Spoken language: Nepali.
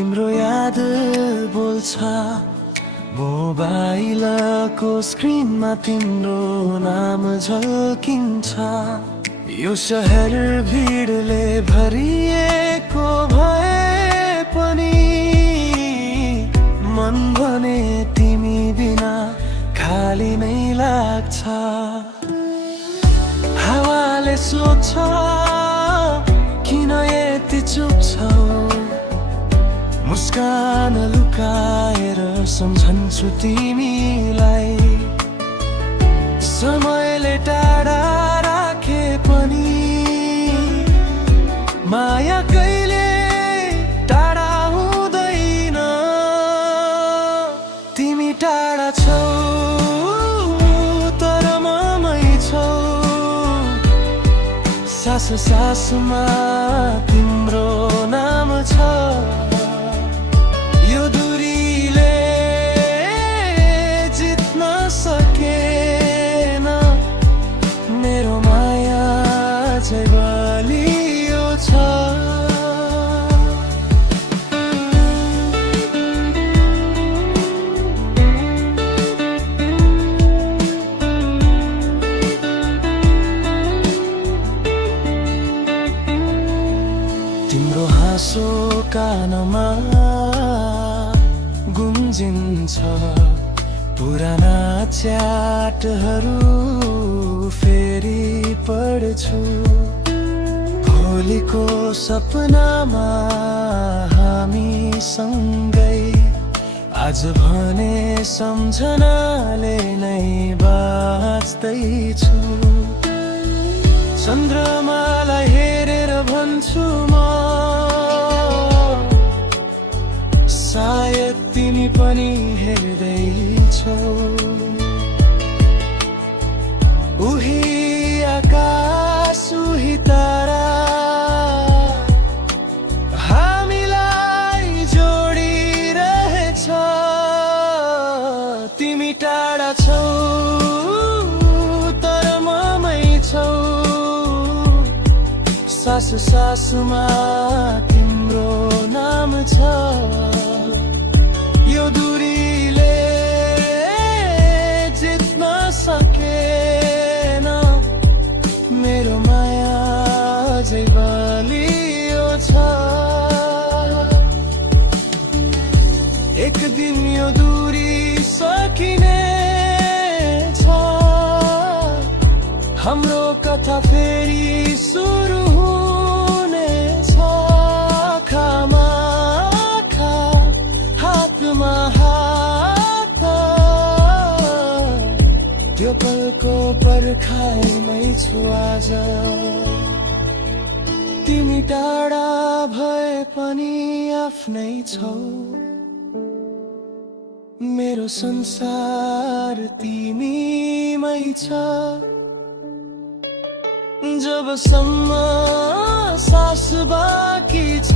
तिम्रो याद बोल्छ मोबाइलको स्क्रिनमा तिम्रो नाम झल्किन्छ। यो शहर भिडले भरिएको भए पनि मन भने तिमी बिना खाली नै लाग्छ। हावाले सोध्छ किन यति चुप छौ, मुस्कान लुकाएर सम्झन्छु तिमीलाई। समयले टाढा राखे पनि माया कहिले टाढा हुँदैन। तिमी टाढा छौ तर ममै छौ, सास सासमा तिम्रो नाम छ। यो दूरीले जित्न सकेन मेरो माया चाहिँ बलियो छ। तिम्रो हाँसो कानमा गुन्जिन्छ, पुराना च्याटहरू फेरि पढ्छु। भोलिको सपनामा हामी सँगै, आज भने सम्झनाले नै बाँच्दैछु। चन्द्रमालाई हेरेर भन्छु म सायद तिमी पनि हेर्दैछौ। उही आकाश उही तारा हामीलाई जोडिरहेछ। तिमी टाढा छौ तर ममै छौ, सास सासमा तिम्रो नाम छ। यो दूरीले जित्न सकेन मेरो माया चाहिँ बलियो छ। एक दिन यो दूरी सकिने छ, हाम्रो कथा फेरि सुरु हुनेछ। आँखामा आँखा हातमा हात, त्यो पलको पर्खाइमै छु आज। तिमी टाढा भए पनि आफ्नै छौ, मेरो संसार तिमीमै छ। जबसम्म सास बाँकी छ